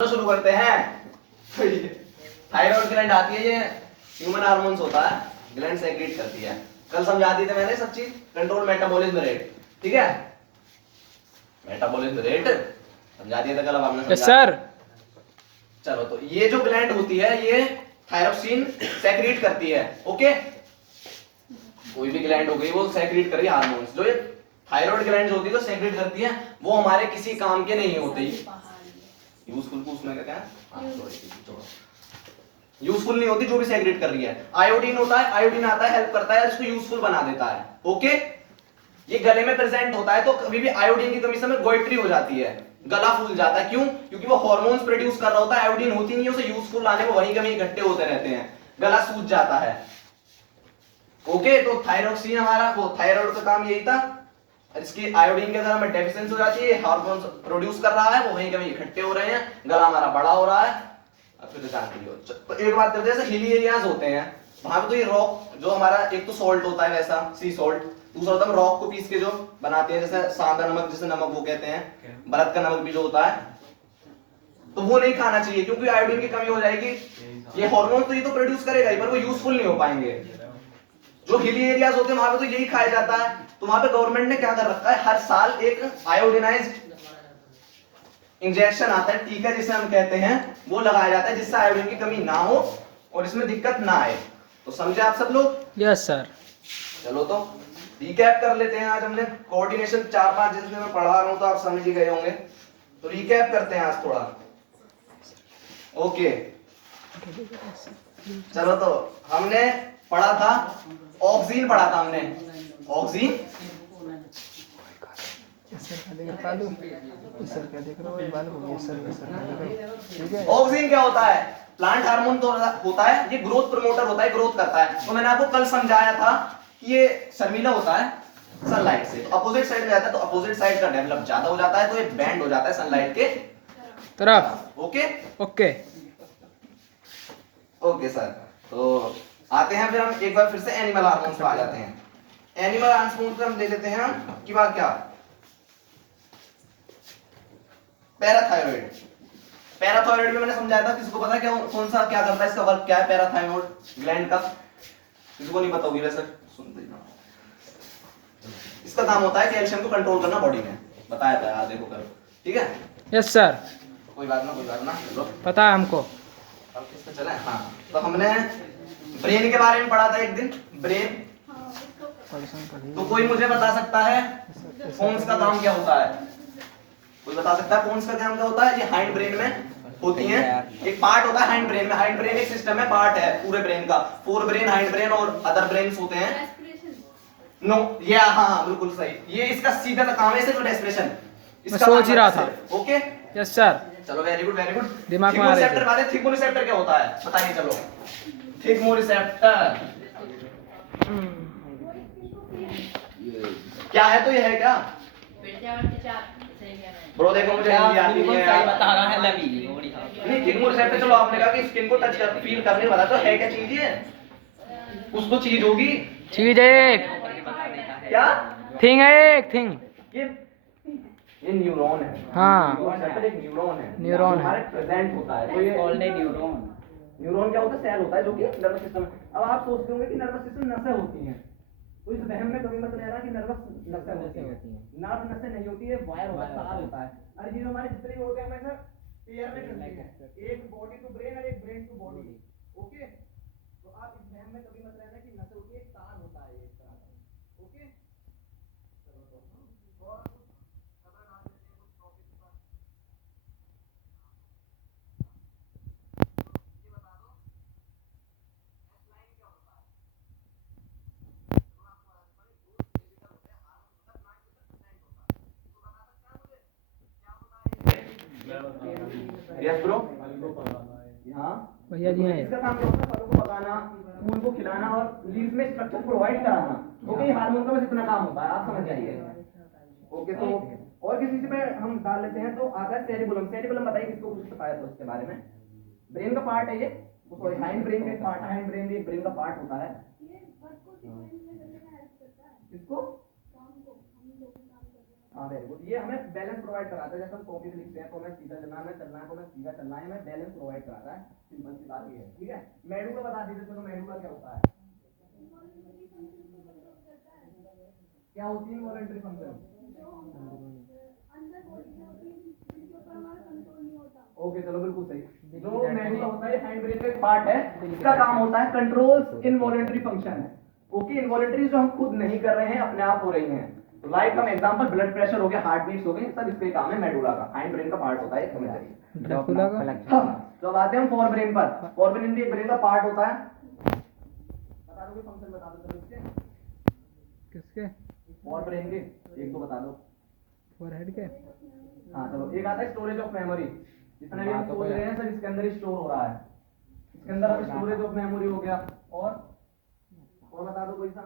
तो शुरू करते हैं। थायराइड ग्लैंड आती है, ये ह्यूमन हार्मोन्स होता है, ग्लैंड सेक्रेट करती है। कल समझा दी थी मैंने सब चीज। कंट्रोल मेटाबॉलिज्म रेट, ठीक है, मेटाबॉलिज्म रेट समझा दिया था कल, अब हमने समझा। सर चलो, तो ये जो ग्लैंड होती है ये थायरोक्सिन सेक्रेट करती है। ओके, कोई भी ग्लैंड हो गई वो सेक्रेट कर रही है हार्मोन्स। जो ये थायराइड ग्लैंड होती है तो सेक्रेट करती है, वो हमारे किसी काम के नहीं होते। यूजफुल पूछना क्या है, यूजफुल नहीं होती जो भी सेग्रेट कर रही है। आयोडीन होता है, आयोडीन आता है, हेल्प करता है, इसको यूजफुल बना देता है। ओके, ये गले में प्रेजेंट होता है तो कभी भी आयोडीन की कमी से गोइट्री हो जाती है, गला फूल जाता है। क्यों? क्योंकि वो हार्मोन्स प्रोड्यूस कर रहा होता है, आयोडीन होती नहीं है, उसे यूजफुल लाने में वहीं कहीं इकट्ठे होते रहते हैं, गला सूज जाता है। ओके, तो थायरोक्सिन हमारा, वो थायराइड का काम यही था। इसकी आयोडीन के अगर डेफिशिएंसी हो जाती है, हार्मोन्स प्रोड्यूस कर रहा है, वो वहीं कहीं इकट्ठे हो रहे हैं, गला हमारा बड़ा हो रहा है। अब फिर जानती हो। तो एक बात करते हैं, जैसे हिली एरियाज होते हैं वहां पे तो ये रॉक जो हमारा, एक तो सॉल्ट होता है वैसा सी सॉल्ट, दूसरा होता है रॉक को पीस के जो बनाते हैं, जैसे सांदा नमक, जिसे नमक वो कहते हैं, बरत का नमक भी जो होता है, तो वो नहीं खाना चाहिए क्योंकि आयोडीन की कमी हो जाएगी। ये हार्मोन तो ये तो प्रोड्यूस करेगा ही, पर वो यूजफुल नहीं हो पाएंगे। जो हिली एरियाज होते हैं वहां पे तो यही खाया जाता है। तो वहां पे गवर्नमेंट ने क्या कर रखा है, हर साल एक आयोडीनाइज्ड इंजेक्शन आता है, टीका जिसे हम कहते हैं, वो लगाया जाता है जिससे आयोडीन की कमी ना हो और इसमें दिक्कत ना आए। तो समझे आप सब लोग? Yes sir. चलो तो रिकैप कर लेते हैं। आज हमने कोऑर्डिनेशन 4-5 जिसमें मैं पढ़ा रहा हूं तो आप समझ ही गए होंगे, तो रिकैप करते हैं आज थोड़ा। ओके, चलो तो हमने पढ़ा था ऑक्सीन, पढ़ा था हमने ऑक्सीन। ऑक्सीन क्या होता है? प्लांट हार्मोन तो होता है, ये ग्रोथ प्रमोटर होता है, ग्रोथ करता है। तो मैंने आपको कल समझाया था कि ये शर्मीला होता है सनलाइट से, तो अपोजिट साइड में जाता है, तो अपोजिट साइड का डेवलप ज्यादा हो जाता है, तो ये बैंड हो जाता है सनलाइट के तरफ। Okay okay okay sir. तो आते हैं फिर हम एक बार फिर से एनिमल हार्मोन्स पे आ जाते हैं। एनिमल हार्मोन्स हम ले लेते हैं हम की बात, क्या पैराथायरॉइड। पैराथायरॉइड में मैंने समझाया था, किसको पता है क्या, कौन सा क्या करता है, इसका वर्क क्या है पैराथायरॉइड ग्लैंड का? किसको नहीं पता होगी वैसे, सुनते ही ना। इसका काम होता है कैल्शियम को कंट्रोल करना बॉडी में, बताया था यार, देखो करो, ठीक है। Yes sir. कोई बात ना चलो, पता है हमको। अब किस पे चले? हाँ, तो हमने ब्रेन के बारे में पढ़ा था एक दिन, ब्रेन। तो कोई मुझे बता सकता है फोन्स का काम क्या होता है? कोई बता सकता है फोन्स का काम क्या होता है? ये हाइंड ब्रेन में होती हैं, एक पार्ट होता है हाइंड ब्रेन में। हाइंड ब्रेन एक सिस्टम है, पार्ट है पूरे ब्रेन का, फोर ब्रेन, हाइंड ब्रेन और अदर ब्रेन्स होते हैं। नो, ये हाँ बिल्कुल सही, ये इसका सीधा सा काम है, सिर्फ रेस्पिरेशन। मैं सोच ही रहा था। Okay, yes sir. चलो वेरी गुड वेरी गुड। दिमाग में आ रहे थे। बात है, थिग्मोरिसेप्टर क्या होता है बताइए? चलो, थिग्मोरिसेप्टर क्या है? तो ये है क्या ब्रो? देखो मुझे हिंदी आती नहीं है, बता रहा है लवी नहीं थिग्मोरिसेप्टर, चलो आपने कहा कि स्किन को टच कर, फील करने वाला, तो है क्या चीज ये? कुछ तो चीज होगी। चीज एक क्या थिंग है, एक थिंग। ये न्यूरॉन है। हाँ, एक न्यूरॉन है, न्यूरॉन है। हमारे प्रेजेंट होता है। तो ये न्यूरॉन। न्यूरॉन क्या होता है? सेल होता है जो कि नर्वस सिस्टम है। अब आप सोचते होंगे कि नर्वस सिस्टम नसें होती हैं, तो इस वहम में कभी मत रहना कि नर्वस नसें होती हैं। नर्व नसें नहीं होती है, वायर होता है, तार होता है। अरे जी हमारे जितने भी होते हैं हमेशा पेयर में चलते हैं, एक बॉडी टू ब्रेन और एक ब्रेन टू बॉडी। ओके, तो आप इस वहम में कभी मत रहना कि नसें होती है, एक तार होता है एक तरह का। ओके, चलो तो और खबर आ लेते हैं कुछ टॉपिक पर। ये बता दो एस लाइन क्या होता है? यस ब्रो, हाँ भैया जी हैं। इसका काम क्या होता है? फलों को पकाना, फूल को खिलाना और लीव्स में स्ट्रक्चर प्रोवाइड कराना। ओके, हार्मोन का बस इतना काम होता है, आप समझ जाइए। ओके, तो और किसी से पे हम डाल लेते हैं, तो आता है सेरिबुलम। सेरिबुलम बताइए किसको कुछ पता है तो उसके बारे में? ब्रेन का पार्ट है ये, सॉरी हाइंड ब्रेन का एक पार्ट है, हाइंड ब्रेन भी एक ब्रेन का पार्ट होता है। इसको हाँ वेरी गुड। ये हमें बैलेंस प्रोवाइड कराता है, जैसे हम कॉपी में लिखते हैं तो हमें सीधा चलना है, हमें चलना है तो हमें सीधा चलना है, हमें बैलेंस प्रोवाइड कराता है। सिंपल सी बात ये है, ठीक है। मेडुला बता दीजिए, चलो मेडुला क्या होता है, क्या होती है इनवॉलंटरी फंक्शन? ओके चलो बिल्कुल सही। जो मेडुला होता है हैंड ब्रेन का एक पार्ट है, इसका काम होता है control involuntary function. Okay, involuntary जो हम खुद नहीं कर रहे हैं, अपने आप हो रही हैं। तो लाइक हम एग्जांपल ब्लड प्रेशर हो गया, हार्ट बीट्स हो गई, सब इसके काम है मेडुला का, हैंड ब्रेन का पार्ट होता है, समझ जाइए। ड्रैकुला का हाँ, तो अब आते हैं हम फोर ब्रेन पर। फोर ब्रेन भी एक ब्रेन का पार्ट होता है। बता दो फंक्शन, बता दो चलो इसके, किसके? फोर ब्रेन के एक तो बता दो। फोरहेड के? हाँ चलो, एक आता है स्टोरेज ऑफ मेमोरी, जितना भी हम सोच रहे हैं सब इसके अंदर ही स्टोर हो रहा है, इसके अंदर अब स्टोरेज ऑफ मेमोरी हो गया। और बता दो कोई सा।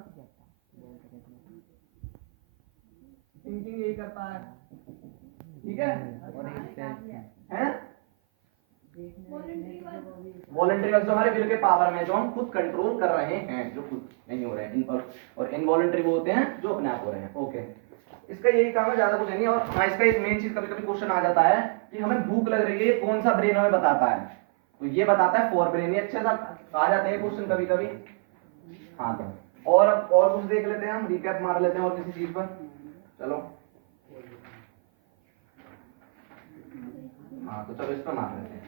थिंकिंग यही करता है, ठीक है। हैं वॉलंटरी जो हमारे विल के पावर में, जो हम खुद कंट्रोल कर रहे हैं, जो खुद नहीं हो रहे हैं, और इनवॉलंटरी वो होते हैं जो अपने आप हो रहे हैं। ओके, इसका यही काम है, ज्यादा कुछ नहीं। और हाँ, इसका एक मेन चीज कभी कभी क्वेश्चन आ जाता है कि हमें भूख लग रही है, ये कौन सा ब्रेन हमें बताता है, तो ये बताता है फोर ब्रेन। ये अच्छे से आ जाते हैं क्वेश्चन कभी कभी। हाँ तो और कुछ देख लेते हैं, हम रिकैप मार लेते हैं और किसी चीज पर। चलो हाँ, तो चलो इस पर मार लेते हैं।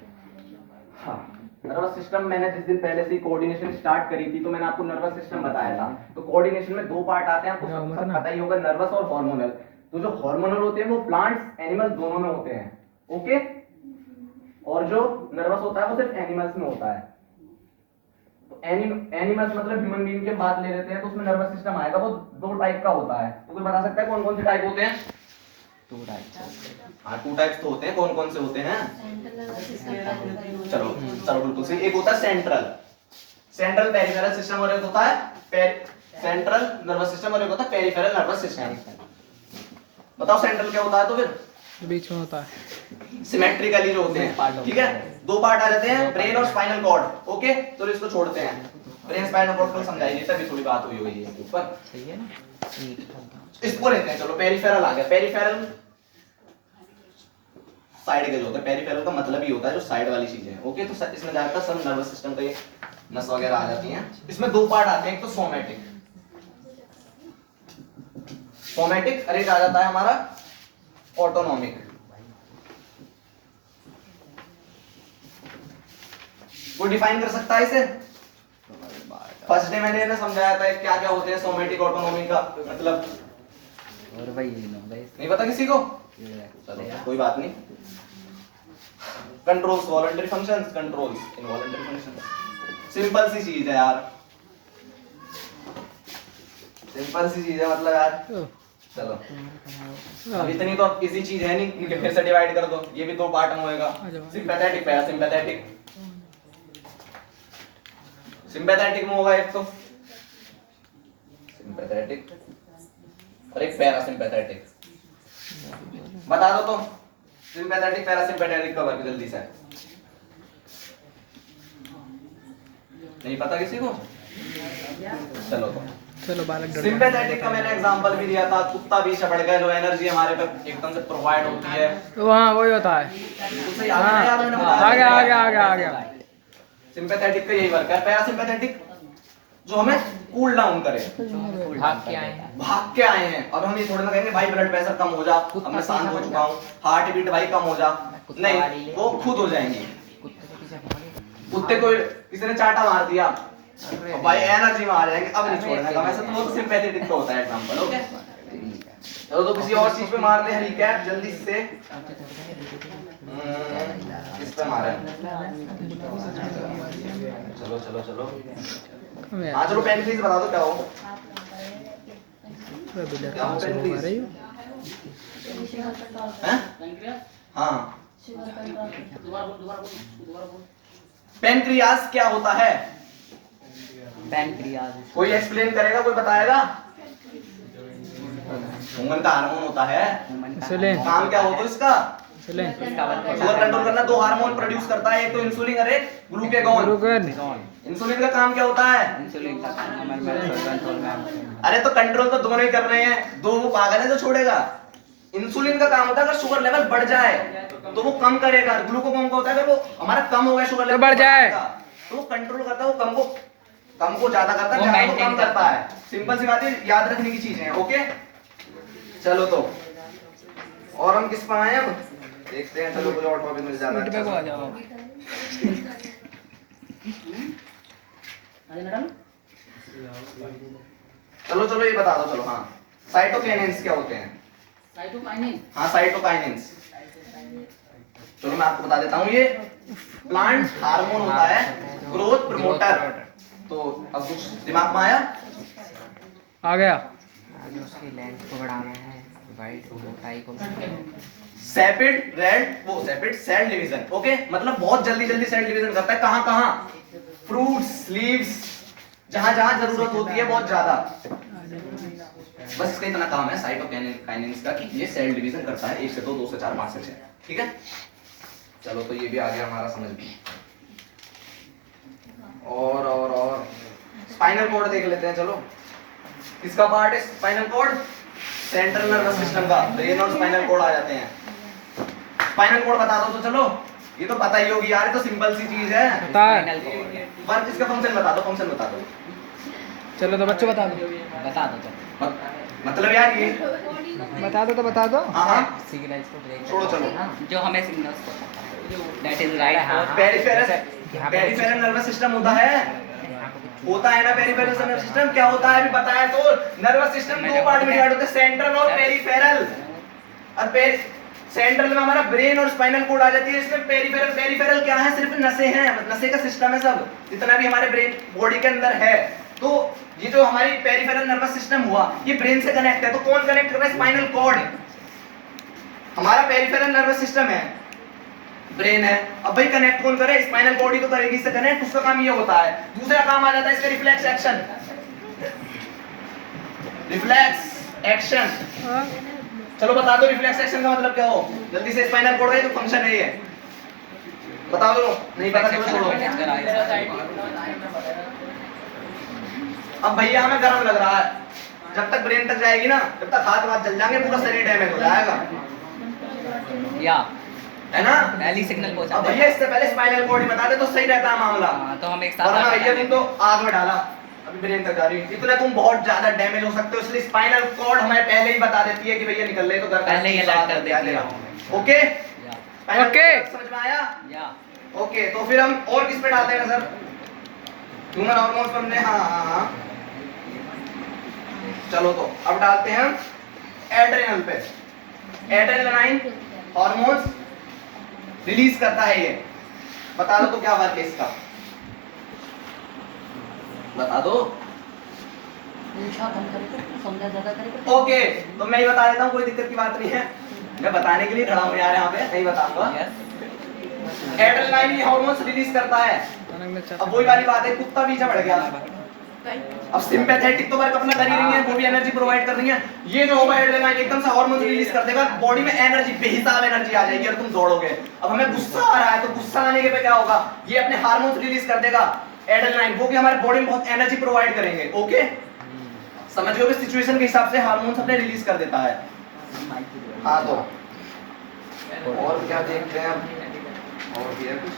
हाँ, नर्वस सिस्टम मैंने जिस दिन पहले से कोऑर्डिनेशन स्टार्ट करी थी, तो मैंने आपको नर्वस सिस्टम बताया था। तो कोऑर्डिनेशन में दो पार्ट आते हैं, आपको सब पता ही होगा, नर्वस और हार्मोनल। तो जो हार्मोनल होते हैं वो प्लांट्स एनिमल दोनों में होते हैं, ओके। और जो नर्वस होता है वो सिर्फ एनिमल्स में होता है। तो एनिमल्स मतलब ह्यूमन बीइंग के बात ले लेते हैं, तो उसमें नर्वस सिस्टम आएगा, वो दो टाइप का होता है। तो कोई बता सकता है कौन कौन से टाइप होते हैं? हाँ, टू टाइप्स तो होते हैं, कौन कौन से होते हैं? चलो चलो बिल्कुल सही। एक होता है सेंट्रल पेरिफेरल सिस्टम, और एक होता है सेंट्रल नर्वस सिस्टम, और एक होता है पेरिफेरल नर्वस सिस्टम। बताओ सेंट्रल क्या होता है? तो फिर बीच में होता है, सिमेट्रिकली जो होते हैं, ठीक है। दो पार्ट आ जाते हैं, ब्रेन और स्पाइनल कॉर्ड। ओके, तो इसको छोड़ते हैं, ब्रेन स्पाइनल कॉर्ड को समझाइए, तभी थोड़ी बात हुई होगी इसके ऊपर, सही है ना। इसको लेते हैं। चलो पेरिफेरल आ गया। पेरिफेरल साइड के जो होता है, पेरिफेरल का मतलब ही होता है जो साइड वाली चीजें हैं। ओके, तो इसमें ज्यादातर सब नर्वस सिस्टम के नस वगैरह आ जाती हैं। इसमें दो पार्ट आते हैं, एक तो सोमैटिक और एक आ जाता है हमारा ऑटोनॉमिक। वो डिफाइन कर सकता है इसे? फर्स्ट डे मैंने इन्हें समझाया था क्या क्या होते हैं सोमैटिक ऑटोनॉमिक का मतलब। और भाई नहीं पता किसी को? चलो कोई बात नहीं। Controls voluntary functions, controls involuntary functions. Simple सी चीज है यार, सिंपल सी चीज है मतलब यार। चलो अब इतनी तो इजी चीज है नहीं कि फिर से डिवाइड कर दो। ये भी दो पार्ट में होएगा, सिंपैथेटिक पैरासिम्पैथेटिक। सिंपैथेटिक में होगा एक तो सिंपैथेटिक और एक पैरासिम्पैथेटिक। बता दो तो सिंपैथेटिक पैरासिम्पैथेटिक का वर्क जल्दी से। नहीं पता किसी को? चलो तो बालक सिंपैथेटिक का मैंने एग्जांपल भी दिया था, कुत्ता भी चढ़ गया, जो एनर्जी हमारे पे एकदम से प्रोवाइड होती है, वहाँ वही होता है। उसे याद नहीं याद मैंने बताया। आ गया। सिंपैथेटिक का यही वर्क है। पैरासिम्पैथेटिक जो हमें कूल डाउन करे, भाग के आए हैं। अब हम ये थोड़ी ना कहेंगे भाई ब्लड प्रेशर कम हो जा, अब मैं शांत हो चुका हूँ, हार्ट बीट भाई कम हो जा, नहीं, वो खुद हो जाएंगी। कुत्ते को किसी ने चाटा मार दिया, भाई एनर्जी में आ जाएंगे, अब नहीं छोड़ने का। वैसे तो वो सिंपैथेटिक का होता है एग्जांपल। ओके, चलो तो किसी और चीज पे मारते हैं रिकैप जल्दी से। किस पे मारे? चलो हाँ चलो, पेनक्रीज बता दो क्या हो? क्या हो पेनक्रीज? हैं? हाँ, पेनक्रियाज क्या होता है? कोई एक्सप्लेन करेगा, कोई बताएगा? ह्यूमन का हार्मोन होता है। काम क्या होता है इसका? शुगर कंट्रोल करना। दो हार्मोन प्रोड्यूस करता है, एक तो इंसुलिन और एक ग्लूकागॉन। इंसुलिन का काम क्या होता है? अरे तो कंट्रोल तो दोनों ही कर रहे हैं, दो वो पागल है जो छोड़ेगा। इंसुलिन का काम होता है अगर शुगर लेवल बढ़ जाए तो वो कम करेगा, ग्लूकोगोन का होता है अगर वो हमारा कम हो गया शुगर लेवल बढ़ जाए तो वो कंट्रोल करता है, वो कम को ज्यादा करता है, वो ज्यादा को maintain कम करता है। सिंपल सी बात है, याद रखने की चीजें हैं। ओके चलो तो और हम किस पर आए अब देखते हैं। चलो कोई और टॉपिक मिल जाता स्कूटी पे को आ है। जाओ। चलो चलो ये बता दो। चलो हाँ, साइटोकिनिन्स क्या होते हैं? हाँ साइटोकाइनेंस, चलो मैं आपको बता देता हूँ। ये प्लांट हार्मोन होता है, ग्रोथ प्रमोटर। तो अब कुछ दिमाग में आया? आ गया। आगे उसकी लेंथ को बढ़ाना है, वाइड मोटाई को सेपिड सेल डिवीजन। ओके मतलब बहुत जल्दी जल्दी सेल डिवीजन करता है। कहाँ कहाँ? फ्रूट्स, लीव्स, जहां जहां जरूरत होती है बहुत ज्यादा। बस इसका इतना काम है साइटोकाइनेंस का कि ये सेल डिवीजन करता है 1 से 2, 2 से 4, 5 से 6। ठीक है चलो तो ये भी आ गया हमारा समझ में। और स्पाइनल कॉर्ड देख लेते हैं। चलो किसका पार्ट है spinal cord? Central nervous system का। ब्रेन और स्पाइनल कॉर्ड आ जाते हैं। स्पाइनल कॉर्ड बता दो तो चलो, ये तो पता ही होगी यार, ये तो सिंपल सी चीज है। पता है। पर इसका फंक्शन बता दो, फंक्शन बता दो। चलो तो बच्चों बता दो। बता दो तो मतलब यार ये बता दो तो बता दो। हाँ हाँ सिग्नल्स को ब्रेक छोड़ो चलो। जो हमें सिग्नल्स को that is right. Peripheral nervous system होता है ना। पेरिफेरल नर्वस सिस्टम क्या होता है अभी बताया तो। नर्वस सिस्टम 2 पार्ट में डिवाइड होते हैं, सेंट्रल और पेरिफेरल। और सेंट्रल में हमारा ब्रेन और स्पाइनल कॉर्ड आ जाती है। इसमें पेरिफेरल क्या है? सिर्फ नसें हैं, नसें का सिस्टम है सब, जितना भी हमारे ब्रेन बॉडी के अंदर है। तो ये जो हमारी पेरिफेरल नर्वस सिस्टम हुआ, ये ब्रेन से कनेक्ट है। तो कौन कनेक्ट कर रहा है? Spinal cord. हमारा पेरिफेरल नर्वस सिस्टम है, ब्रेन है। अब भाई कनेक्ट कौन करे? स्पाइनल कॉर्ड ही तो करेगी इससे कनेक्ट। उसका काम ये होता है। दूसरा काम आ जाता है इसका रिफ्लेक्स एक्शन। रिफ्लेक्स एक्शन चलो बता दो रिफ्लेक्स एक्शन का मतलब क्या हो जल्दी से। स्पाइनल कॉर्ड का जो फंक्शन है ये बता दो। नहीं पता तो छोड़ो। अब भैया हमें गर्म लग रहा है, जब तक ब्रेन तक जाएगी ना तब तक हाथ वाथ जल जाएंगे, पूरा शरीर डैमेज हो जाएगा या है ना। पहली सिग्नल पहुंचा अब भैया इससे पहले स्पाइनल कॉर्ड ही बता दे तो सही रहता है मामला। तो हम एक साथ वरना भैया तुम तो आग में डाला, अभी ब्रेन तक जा रही है, इतना तुम बहुत ज्यादा डैमेज हो सकते हो। इसलिए स्पाइनल कॉर्ड हमें पहले ही बता देती है कि भैया निकल रहे तो घर पहले ही अलर्ट कर देती है। ओके ओके समझ में आया? या ओके तो फिर हम और किस पे डालते हैं नजर? ह्यूमन हार्मोन्स पर हमने हाँ चलो तो अब डालते हैं हम एड्रेनल पे। एड्रेनालाइन हार्मोन्स रिलीज करता है ये। बता दो तो क्या वर्क है इसका? बता दो। ओके तो मैं ही बता देता हूँ, कोई दिक्कत की बात नहीं है, मैं बताने के लिए खड़ा हूँ यार यहाँ पे, नहीं बताऊंगा। एड्रेनालाइन हार्मोन्स रिलीज करता है। अब वही वाली बात है, कुत्ता पीछे बढ़ गया। अब सिंपैथेटिक तो वर्क अपना कर ही रही है, वो भी एनर्जी प्रोवाइड कर रही है। ये जो होगा एड्रेनालाइन एकदम से हार्मोन रिलीज कर देगा, बॉडी में एनर्जी बेहिसाब एनर्जी आ जाएगी और तुम दौड़ोगे। अब हमें गुस्सा आ रहा है तो गुस्सा आने के पे क्या होगा? ये अपने हार्मोन रिलीज कर देगा एड्रेनालाइन, वो भी हमारे बॉडी में बहुत एनर्जी प्रोवाइड करेंगे। ओके समझ गए? सिचुएशन के हिसाब से हार्मोन्स अपने रिलीज कर देता है। हाँ तो और क्या देखते हैं अब? और भी है कुछ?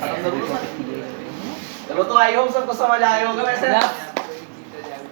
खत्म करूँ? चलो तो आई होप सबको समझ आए होगा वैसे।